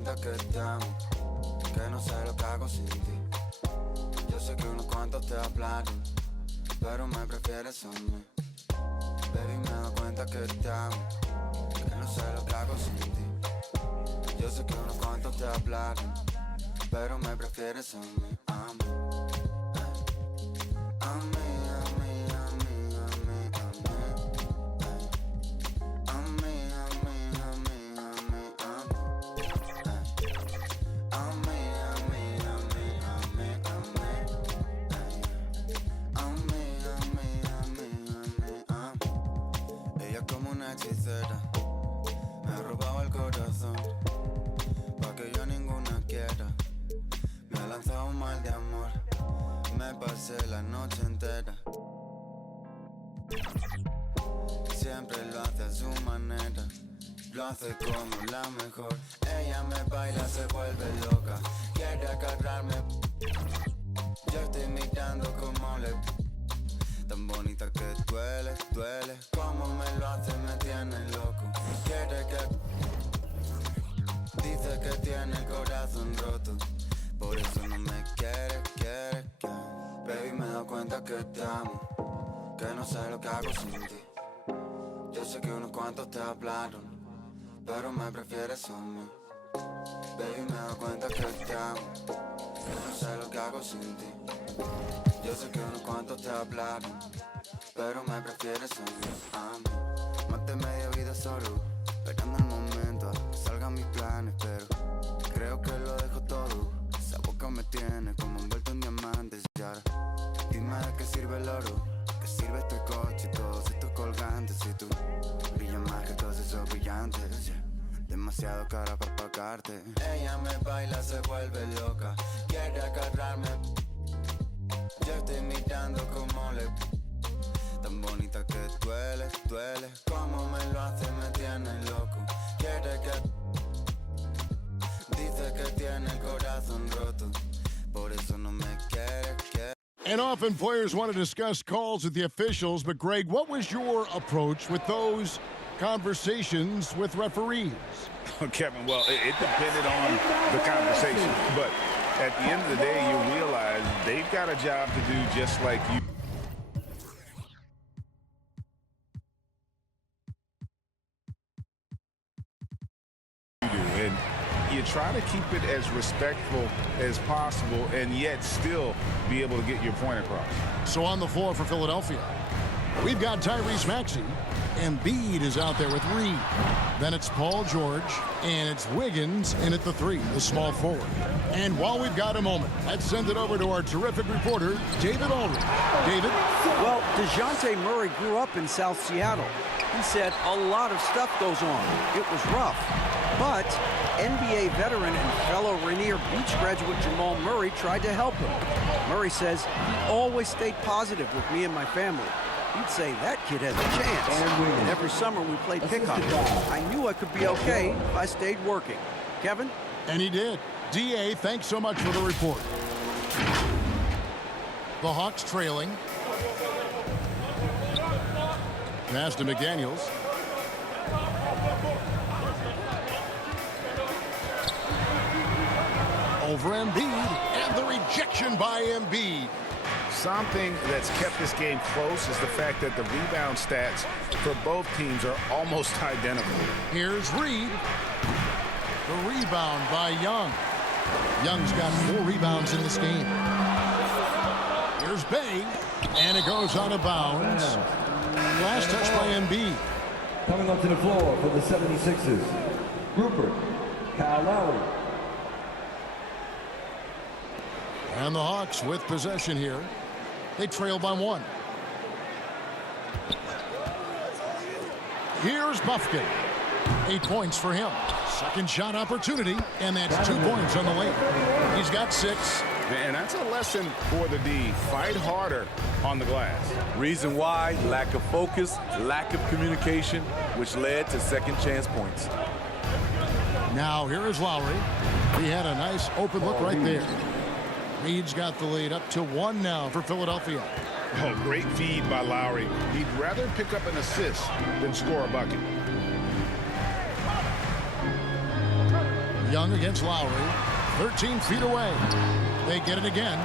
Que te amo, que no sé lo que hago sin ti. Yo sé que unos cuantos te hablaron, pero me prefieres a mí. Baby, me doy cuenta que te amo, que no sé lo que hago sin ti. Yo sé que unos cuantos te hablaron, pero me prefieres a mí. A mí, a mí, a mí, a mí, a mí, a mí. A mí, a mí, a mí, a mí, a mí. Ella como una hechicera me ha robado el corazón, pa' que yo ninguna quiera. Me ha lanzado un mal de amor, me pasé la noche entera. Siempre lo hace a su manera, lo hace como la mejor. Ella me baila, se vuelve loca, quiere agarrarme. Yo estoy mirando como le... Tan bonita que duele, duele. Como me lo hace, me tiene loco. Quiere que... Dice que tiene el corazón roto, por eso no me quiere, quiere. Baby, me doy cuenta que te amo, que no sé lo que hago sin ti. Yo sé que unos cuantos te hablaron, pero me prefieres a mí. Baby, me doy cuenta que te amo, que no sé lo que hago sin ti. Yo sé que unos cuantos te hablaron, pero me prefieres a mí. Más de media vida solo, esperando el momento a que salgan mis planes, pero creo que lo dejo todo. Esa boca me tiene como envuelto en diamantes. Y ahora, dime de qué sirve el oro, qué sirve este coche y todos estos colgantes. Si tú brillas más que todos esos brillantes, yeah. Demasiado cara para pagarte. Ella me baila, se vuelve loca, quiere agarrarme. Yo estoy mirando como le... Tan bonita que duele, duele. Como me lo hace, me tiene loco. Quiere que... Dice que tiene el corazón roto, por eso no me quiere, quiere. And often players want to discuss calls with the officials, but Greg, what was your approach with those conversations with referees? Kevin, well, it depended on the conversation, but at the end of the day, you realize they've got a job to do just like you do. And you try to keep it as respectful as possible and yet still be able to get your point across. So on the floor for Philadelphia, we've got Tyrese Maxey. Embiid is out there with Reed. Then it's Paul George, and it's Wiggins in at the three, the small forward. And while we've got a moment, let's send it over to our terrific reporter, David Aldridge. David? Well, DeJounte Murray grew up in South Seattle. He said a lot of stuff goes on. It was rough. But NBA veteran and fellow Rainier Beach graduate Jamal Murray tried to help him. Murray says he always stayed positive with me and my family. He'd say that kid has a chance. And every summer we played pickup. I knew I could be okay if I stayed working. Kevin? And he did. D.A., thanks so much for the report. The Hawks trailing. Pass to McDaniels. Over Embiid, and the rejection by Embiid. Something that's kept this game close is the fact that the rebound stats for both teams are almost identical. Here's Reed. The rebound by Young. Young's got 4 rebounds in this game. Here's Bay, and it goes out of bounds. Last touch by Embiid. Coming onto the floor for the 76ers, Rupert, Kyle Lowry. And the Hawks with possession here. They trail by 1. Here's Bufkin. 8 points for him. Second shot opportunity, and that's 2 points on the lane. He's got 6. And that's a lesson for the D. Fight harder on the glass. Reason why, lack of focus, lack of communication, which led to second chance points. Now here is Lowry. He had a nice open look right there. Reed's got the lead up to 1 now for Philadelphia. Oh, great feed by Lowry. He'd rather pick up an assist than score a bucket. Young against Lowry. 13 feet away. They get it again.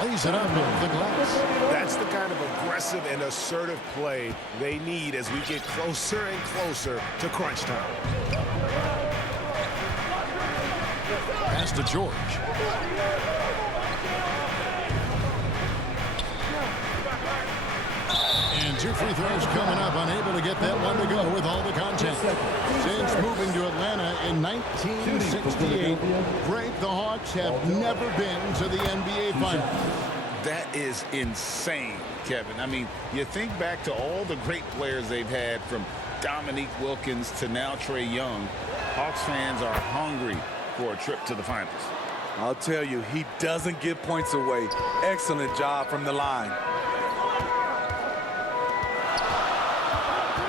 Lays it up into the glass. That's the kind of aggressive and assertive play they need as we get closer and closer to crunch time. Pass to George. And 2 free throws coming up. Unable to get that one to go with all the contact. Since moving to Atlanta in 1968, Greg, the Hawks have never been to the NBA Finals. That is insane, Kevin. I mean, you think back to all the great players they've had, from Dominique Wilkins to now Trae Young. Hawks fans are hungry for a trip to the finals. I'll tell you, he doesn't give points away. Excellent job from the line.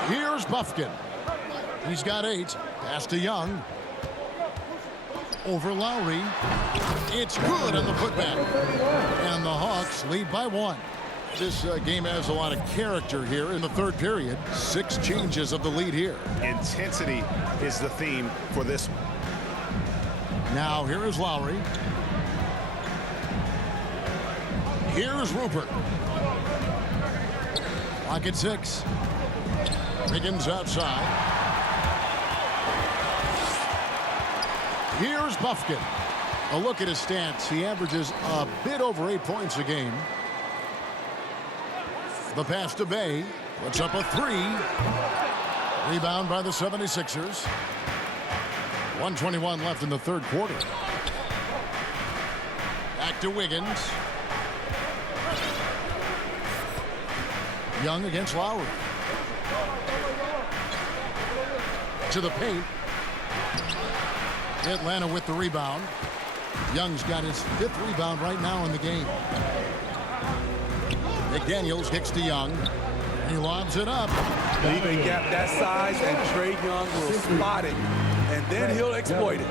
Here's Bufkin. He's got 8. Pass to Young. Over Lowry. It's good on the putback. And the Hawks lead by 1. This game has a lot of character here in the third period. 6 changes of the lead here. Intensity is the theme for this one. Now here is Lowry. Here's Rupert. Clock at 6. Wiggins outside. Here's Bufkin. A look at his stats. He averages a bit over 8 points a game. The pass to Bay. Puts up a 3. Rebound by the 76ers. 1:21 left in the third quarter. Back to Wiggins. Young against Lowry. To the paint. Atlanta with the rebound. Young's got his 5th rebound right now in the game. McDaniels kicks to Young. He lobs it up. Leave a gap that size, and Trae Young will spot it, and then he'll exploit it.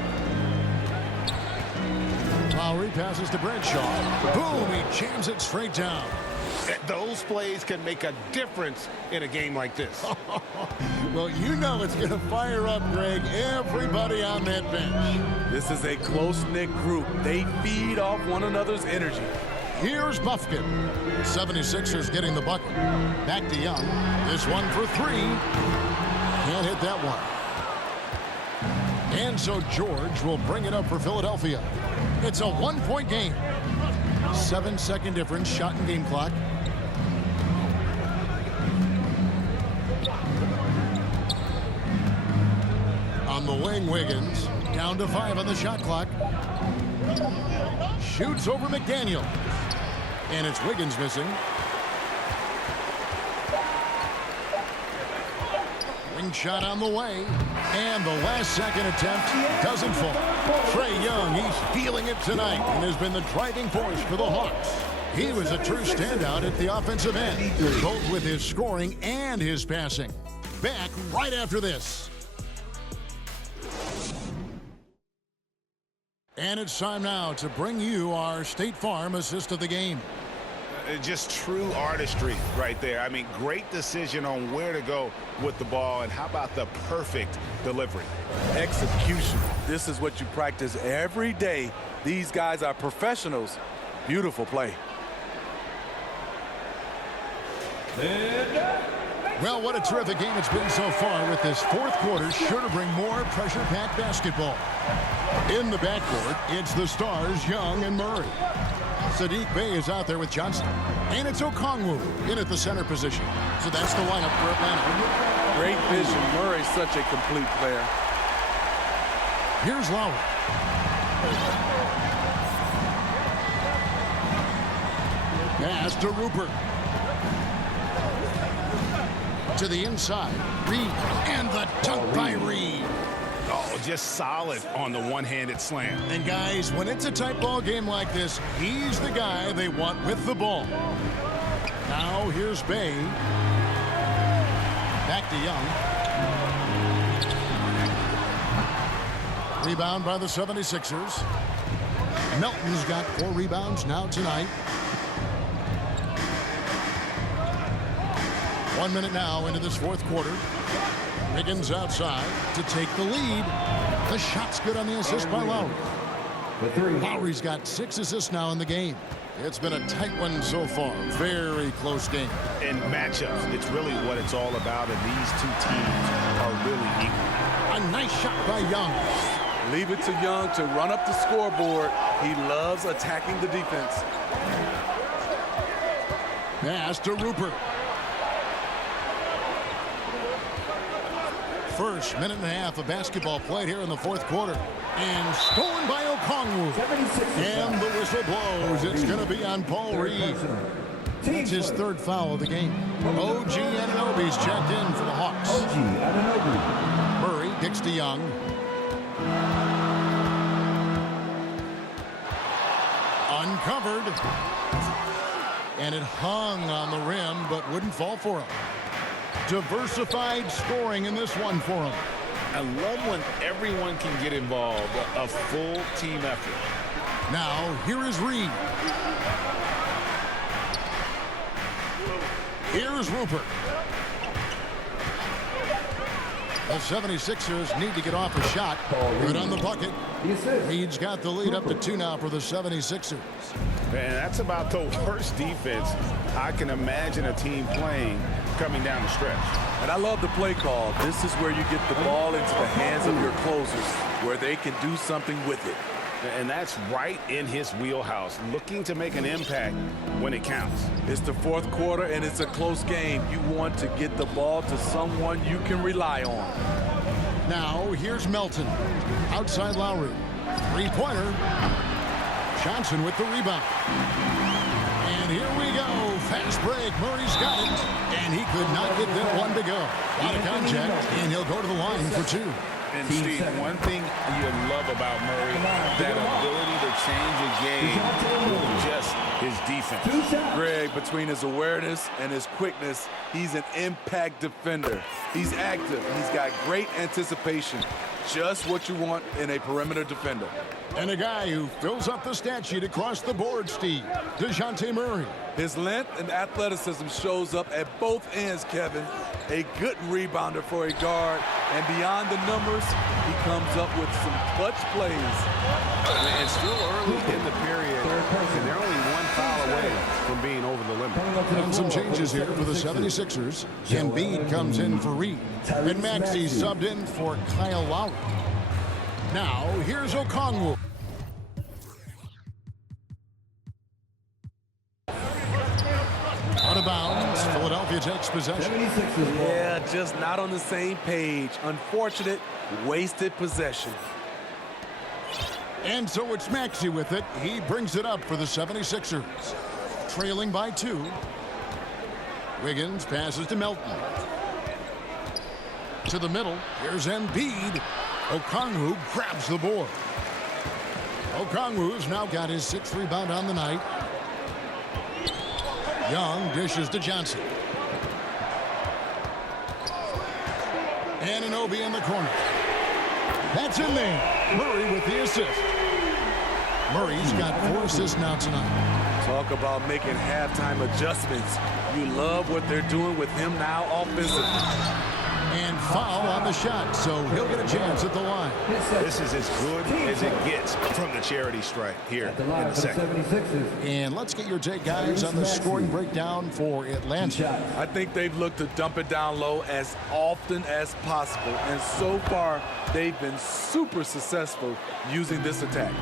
Lowry passes to Bradshaw. Boom, he jams it straight down. Those plays can make a difference in a game like this. Well, you know it's going to fire up, Greg, everybody on that bench. This is a close-knit group. They feed off one another's energy. Here's Bufkin. 76ers getting the bucket. Back to Young. This one for 3. Can't hit that one. And so George will bring it up for Philadelphia. It's a 1-point game. 7-second difference, shot and game clock. On the wing, Wiggins. Down to 5 on the shot clock. Shoots over McDaniel. And it's Wiggins missing. Wing shot on the way. And the last second attempt doesn't fall. Trae Young, he's feeling it tonight and has been the driving force for the Hawks. He was a true standout at the offensive end, both with his scoring and his passing. Back right after this. And it's time now to bring you our State Farm assist of the game. Just true artistry right there. I mean, great decision on where to go with the ball, and how about the perfect delivery? Execution. This is what you practice every day. These guys are professionals. Beautiful play. Well, what a terrific game it's been so far, with this fourth quarter sure to bring more pressure-packed basketball. In the backcourt, it's the stars, Young and Murray. Saddiq Bey is out there with Johnson. And it's Okongwu in at the center position. So that's the lineup for Atlanta. Great vision. Murray's such a complete player. Here's Lowry. Pass to Rupert. To the inside. Reed. And the dunk by Reed. Oh, just solid on the one-handed slam. And guys, when it's a tight ball game like this, he's the guy they want with the ball. Now here's Bey. Back to Young. Rebound by the 76ers. Melton's got 4 rebounds now tonight. 1 minute now into this fourth quarter. Wiggins outside to take the lead. The shot's good on the assist by Lowry. The three. Lowry's got 6 assists now in the game. It's been a tight one so far. Very close game. In matchups, it's really what it's all about, and these two teams are really equal. A nice shot by Young. Leave it to Young to run up the scoreboard. He loves attacking the defense. Pass to Rupert. First minute and a half of basketball played here in the fourth quarter. And stolen by Okongwu. 76ers. And the whistle blows. It's going to be on Paul Reed. That's his third foul of the game. OG Anunoby's checked in for the Hawks. OG Anunoby. Murray kicks to Young. Uncovered. And it hung on the rim, but wouldn't fall for him. Diversified scoring in this one for him. I love when everyone can get involved, a full team effort. Now, here is Reed. Here's Rupert. The 76ers need to get off a shot. Good on the bucket. The assist. Reed's got the lead up to 2 now for the 76ers. Man, that's about the worst defense I can imagine a team playing coming down the stretch. And I love the play call. This is where you get the ball into the hands of your closers, where they can do something with it. And that's right in his wheelhouse, looking to make an impact when it counts. It's the fourth quarter, and it's a close game. You want to get the ball to someone you can rely on. Now, here's Melton. Outside Lowry. Three-pointer. Johnson with the rebound. And here we go. Fast break. Murray's got it. And he could not get that one to go. Out of contact, and he'll go to the line for 2. And Steve, one thing you love about Murray, that ability to change a game with just his defense. Greg, between his awareness and his quickness, he's an impact defender. He's active. He's got great anticipation. Just what you want in a perimeter defender. And a guy who fills up the stat sheet across the board, Steve. DeJounte Murray. His length and athleticism shows up at both ends, Kevin. A good rebounder for a guard. And beyond the numbers, he comes up with some clutch plays. And still early in the period, and they're only one foul away from being over the limit. And some changes here for the 76ers. Embiid comes in for Reed. And Maxey subbed in for Kyle Lowry. Now, here's Okongwu. Out of bounds. Philadelphia takes possession. 76ers ball. Yeah, just not on the same page. Unfortunate, wasted possession. And so it's Maxey with it. He brings it up for the 76ers. Trailing by 2. Wiggins passes to Melton. To the middle. Here's Embiid. Okongwu grabs the board. Okongwu's now got his 6th rebound on the night. Young dishes to Johnson. Anunoby in the corner. That's in there. Murray with the assist. Murray's got 4 assists now tonight. Talk about making halftime adjustments. You love what they're doing with him now offensively. And foul on the shot, so he'll get a chance at the line. This is as good as it gets from the charity stripe here At the in line the for the second. 76ers. And let's get your take, guys, on the scoring breakdown for Atlanta. I think they've looked to dump it down low as often as possible. And so far, they've been super successful using this attack.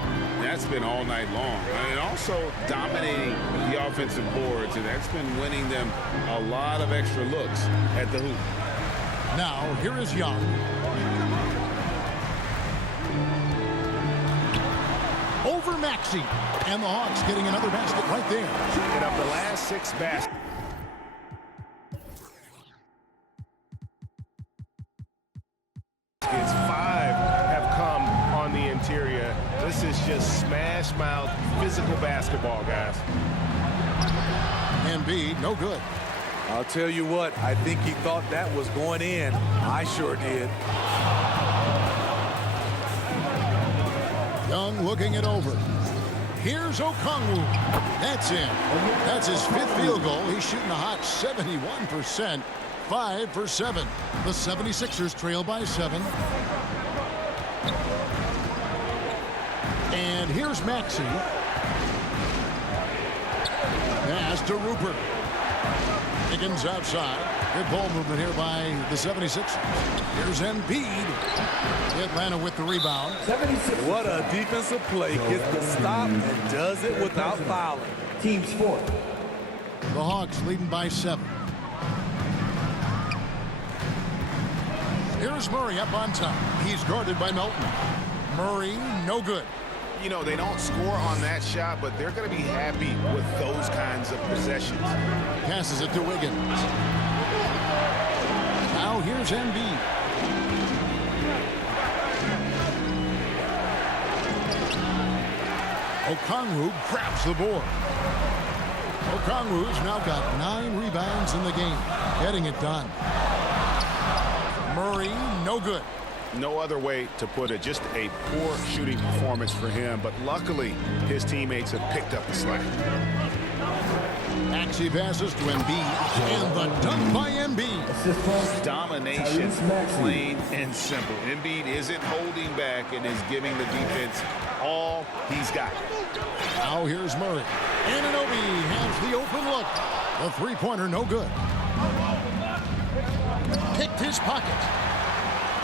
That's been all night long. And also dominating the offensive boards, and that's been winning them a lot of extra looks at the hoop. Now, here is Young. Over Maxey. And the Hawks getting another basket right there. And of the last 6 baskets, it's 5 have come on the interior. This is just smash mouth physical basketball, guys. Embiid, no good. I'll tell you what, I think he thought that was going in. I sure did. Young looking it over. Here's Okongwu. That's in. That's his 5th field goal. He's shooting a hot 71% 5 for 7. The 76ers trail by 7. And here's Maxey. Pass to Rupert. Higgins outside. Good ball movement here by the 76ers. Here's Embiid. Atlanta with the rebound. 76. What a defensive play. Gets the stop and does it without fouling. Team sport. The Hawks leading by 7. Here's Murray up on top. He's guarded by Melton. Murray, no good. You know, they don't score on that shot, but they're going to be happy with those kinds of possessions. Passes it to Wiggins. Now here's Embiid. Okongwu grabs the board. Okongwu's now got 9 rebounds in the game, getting it done. Murray, no good. No other way to put it. Just a poor shooting performance for him, but luckily his teammates have picked up the slack. Maxey passes to Embiid, and the dunk by Embiid. Assist from Domination, Tyrese Maxey. plain and simple. Embiid isn't holding back and is giving the defense all he's got. Now here's Murray. Anunoby has the open look. The three-pointer, no good. Picked his pocket.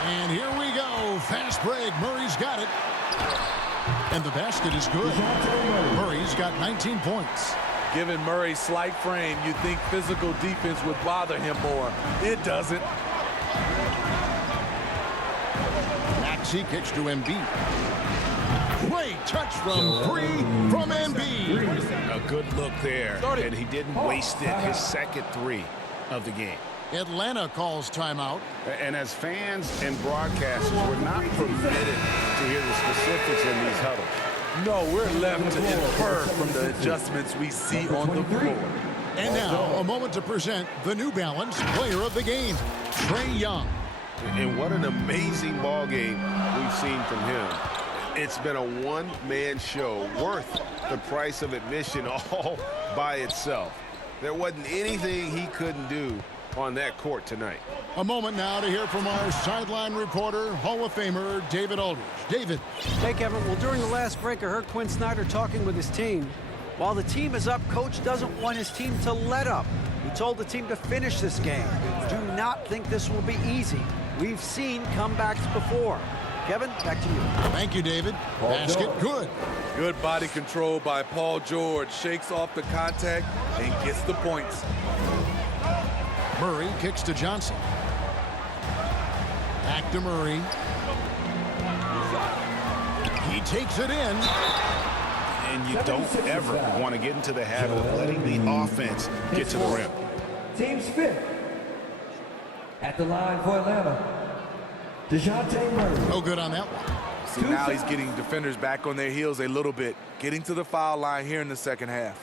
And here we go. Fast break. Murray's got it. And the basket is good. Murray's got 19 points. Given Murray's slight frame, you'd think physical defense would bother him more. It doesn't. Maxey kicks to Embiid. Great touch from 3 from Embiid. A good look there, Started. and he didn't waste it. His second 3 of the game. Atlanta calls timeout. And as fans and broadcasters, we're not permitted to hear the specifics in these huddles. No, we're left to infer from the adjustments we see on the floor. And now, a moment to present the New Balance Player of the Game, Trae Young. And what an amazing ball game we've seen from him. It's been a one-man show worth the price of admission all by itself. There wasn't anything he couldn't do on that court tonight. A moment now to hear from our sideline reporter, Hall of Famer David Aldridge. David. Hey, Kevin. Well, during the last break, I heard Quinn Snyder talking with his team. While the team is up, Coach doesn't want his team to let up. He told the team to finish this game. Do not think this will be easy. We've seen comebacks before. Kevin, back to you. Thank you, David. Basket good. Good body control by Paul George. Shakes off the contact and gets the points. Murray kicks to Johnson. Back to Murray. He takes it in. And you don't ever want to get into the habit of letting the offense get to the rim. Team's fifth. At the line for Atlanta, DeJounte Murray. No good on that one. See, now he's getting defenders back on their heels a little bit. Getting to the foul line here in the second half.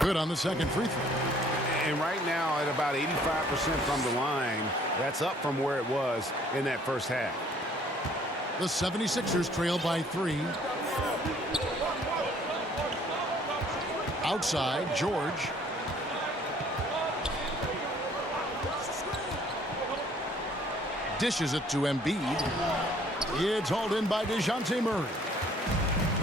Good on the second free throw. And right now at about 85% from the line, that's up from where it was in that first half. The 76ers trail by 3. Outside, George. Dishes it to Embiid. It's hauled in by DeJounte Murray.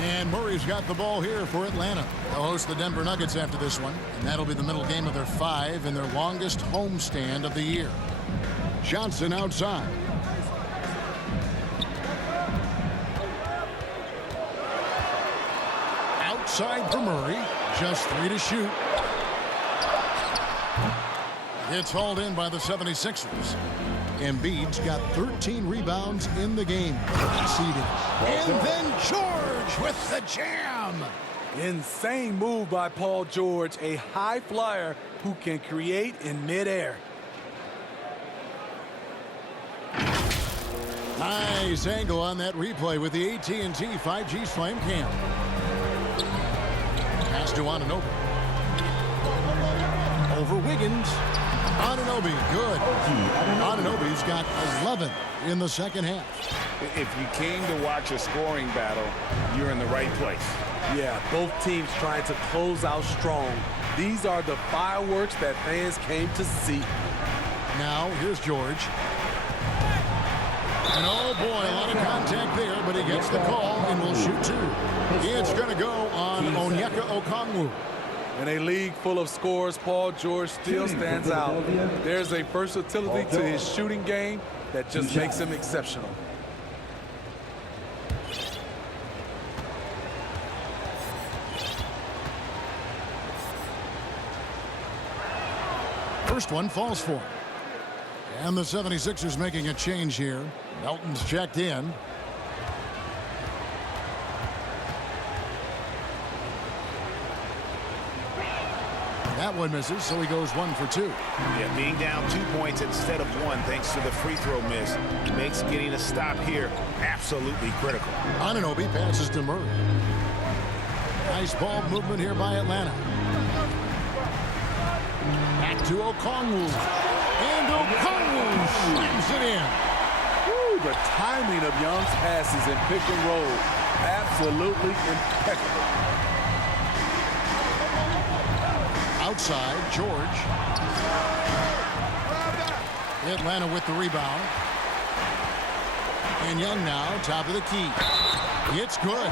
And Murray's got the ball here for Atlanta. They'll host the Denver Nuggets after this one. And that'll be the middle game of their 5 and their longest homestand of the year. Johnson outside. Outside for Murray. Just 3 to shoot. It's hauled in by the 76ers. Embiid's got 13 rebounds in the game. Conceding. And then George with the jam. Insane move by Paul George, a high flyer who can create in midair. Nice angle on that replay with the AT&T 5G Slam Cam. Pass to Anunoby. Over Wiggins. Anunoby, good. Anunoby's got 11 in the second half. If you came to watch a scoring battle, you're in the right place. Yeah, both teams trying to close out strong. These are the fireworks that fans came to see. Now, here's George. And oh boy, a lot of contact there, but he gets the call and will shoot two. It's going to go on Onyeka Okongwu. In a league full of scorers, Paul George still stands out. There's a versatility to his shooting game that just makes him exceptional. First one falls for him. And the 76ers making a change here. Melton's checked in. That one misses, so he goes 1 for 2. Yeah, being down 2 points instead of 1 thanks to the free throw miss makes getting a stop here absolutely critical. Anunoby passes to Murray. Nice ball movement here by Atlanta. Back to Okongwu. And Okongwu slams it in. Woo, the timing of Young's passes in pick and roll, absolutely impeccable. Outside, George. Atlanta with the rebound. And Young now, top of the key. It's good.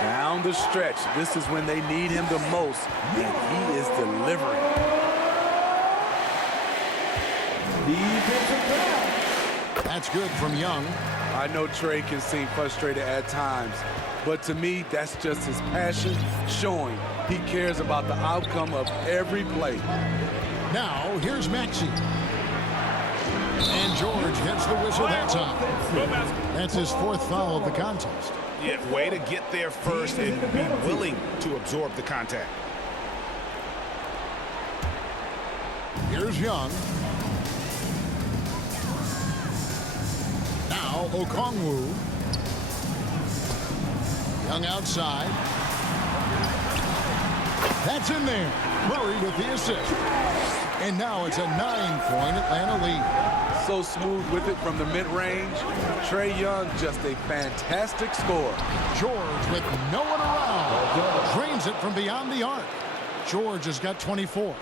Down the stretch, this is when they need him the most, and he is delivering. That's good from Young. I know Trey can seem frustrated at times, but to me, that's just his passion showing. He cares about the outcome of every play. Now, here's Maxey. And George gets the whistle that time. That's his 4th foul of the contest. Yeah, way to get there first and be willing to absorb the contact. Here's Young. Now Okongwu. Young outside. That's in there. Murray with the assist. And now it's a 9-point Atlanta lead. So smooth with it from the mid-range. Trae Young, just a fantastic scorer. George with no one around. Drains it from beyond the arc. George has got 24.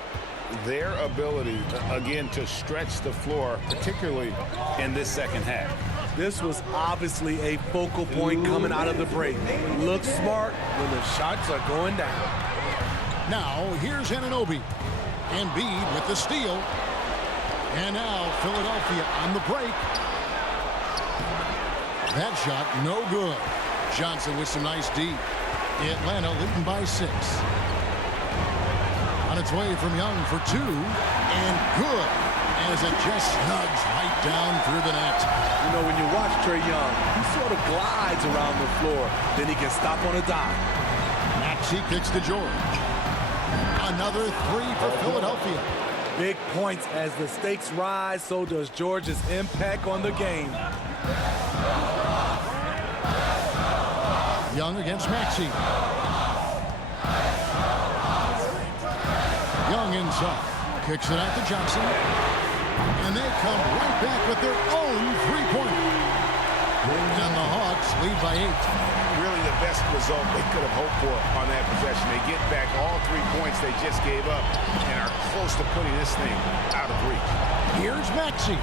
Their ability, again, to stretch the floor, particularly in this second half. This was obviously a focal point coming out of the break. Look smart when the shots are going down. Now, here's Anunoby. Embiid with the steal. And now Philadelphia on the break. That shot no good. Johnson with some nice D. Atlanta leading by 6. On its way from Young for 2. And good as it just snugs right down through the net. You know, when you watch Trae Young, he sort of glides around the floor. Then he can stop on a dime. Maxey kicks to George. Another 3 for Philadelphia. Big points as the stakes rise, so does George's impact on the game. Young against Maxey. Young inside. Kicks it out to Johnson. And they come right back with their own three-pointer. And the Hawks lead by 8. Really the best result they could have hoped for on that possession. They get back all 3 points they just gave up and are close to putting this thing out of reach. Here's Maxey.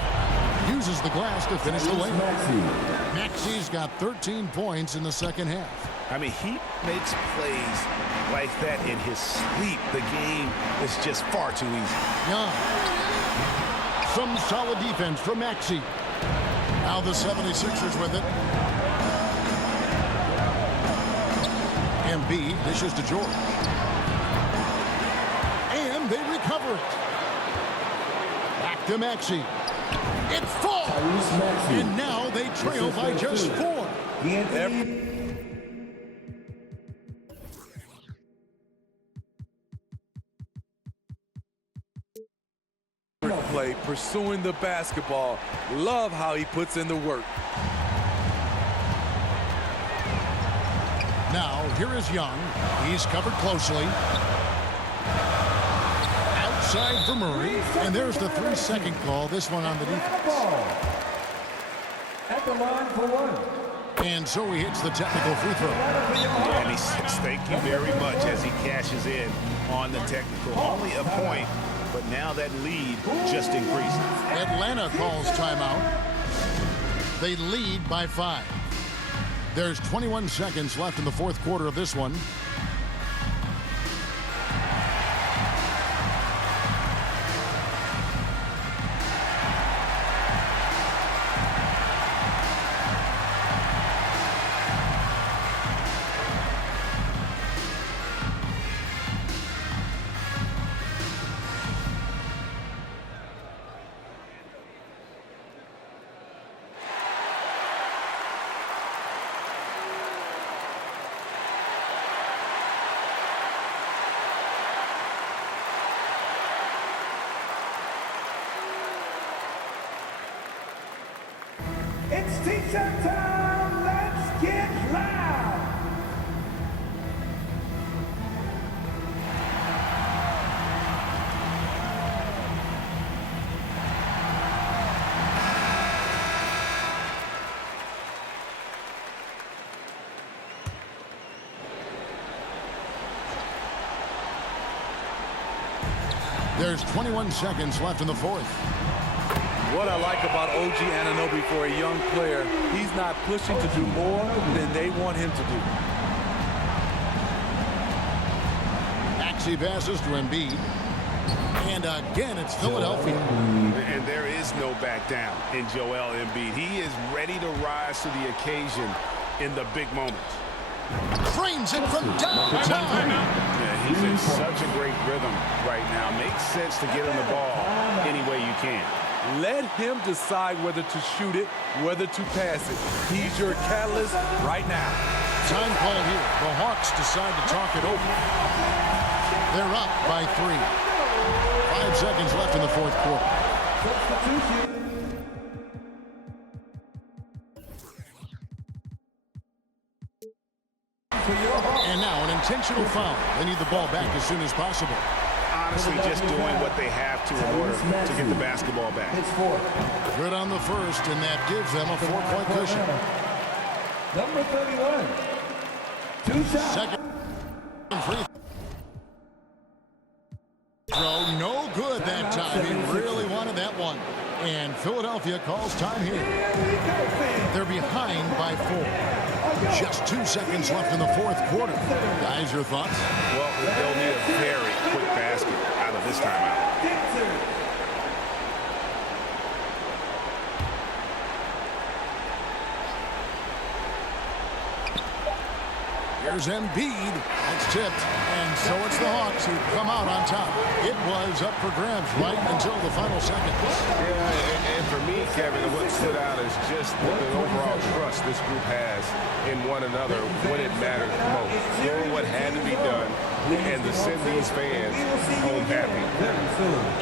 Uses the glass to finish the layup. Maxey's got 13 points in the second half. I mean, he makes plays like that in his sleep. The game is just far too easy. Young. Some solid defense from Maxey. Now the 76ers with it. Embiid dishes to George. And they recover it. Back to Maxey. It falls. And now they trail by just 4. Play, pursuing the basketball. Love how he puts in the work. Now, here is Young. He's covered closely. Offside for Murray. And there's the 3-second call. This one on the defense. Ball. At the line for one. And so he hits the technical free throw. And he says thank you very much as he cashes in on the technical. Only a point, but now that lead just increases. Atlanta calls timeout. They lead by 5. There's 21 seconds left in the fourth quarter of this one. It's T-shirt time. Let's get loud. There's 21 seconds left in the fourth. What I like about OG Anunoby for a young player, he's not pushing to do more than they want him to do. Maxey passes to Embiid. And again, it's Philadelphia. And there is no back down in Joel Embiid. He is ready to rise to the occasion in the big moments. Frames it from downtown. Yeah, he's in such a great rhythm right now. Makes sense to get him the ball any way you can. Let him decide whether to shoot it, whether to pass it. He's your catalyst right now. Time call here. The Hawks decide to talk it over. They're up by 3. 5 seconds left in the fourth quarter. Substitution. And now an intentional foul. They need the ball back as soon as possible. Honestly, just doing what they have to in order to get the basketball back. It's 4. Good on the first, and that gives them a 4-point cushion. Number 31. 2 shots. Second free throw, no good that time. He really wanted that one. And Philadelphia calls time here. They're behind by 4. Just 2 seconds left in the fourth quarter. Guys, your thoughts? Well, they'll need a very quick basket out of this timeout. Here's Embiid. That's tipped. And so it's the Hawks who come out on top. It was up for grabs right until the final seconds. Yeah, and for me, Kevin, what stood out is just the overall trust this group has in one another when it mattered most. Doing what had to be done and to send these fans home happy.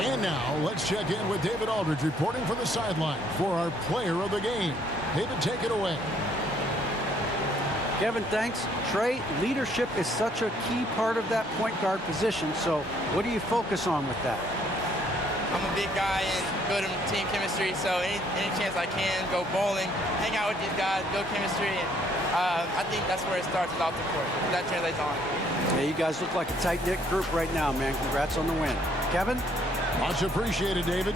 And now let's check in with David Aldridge reporting from the sideline for our player of the game. David, take it away. Kevin, thanks. Trey, leadership is such a key part of that point guard position. So what do you focus on with that? I'm a big guy and building team chemistry, so any chance I can, go bowling, hang out with these guys, build chemistry, and I think that's where it starts off the court. That translates on. Yeah, you guys look like a tight-knit group right now, man. Congrats on the win. Kevin? Much appreciated, David.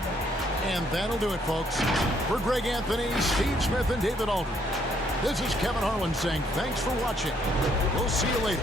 And that'll do it, folks. For Greg Anthony, Steve Smith, and David Aldridge, this is Kevin Harlan saying thanks for watching. We'll see you later.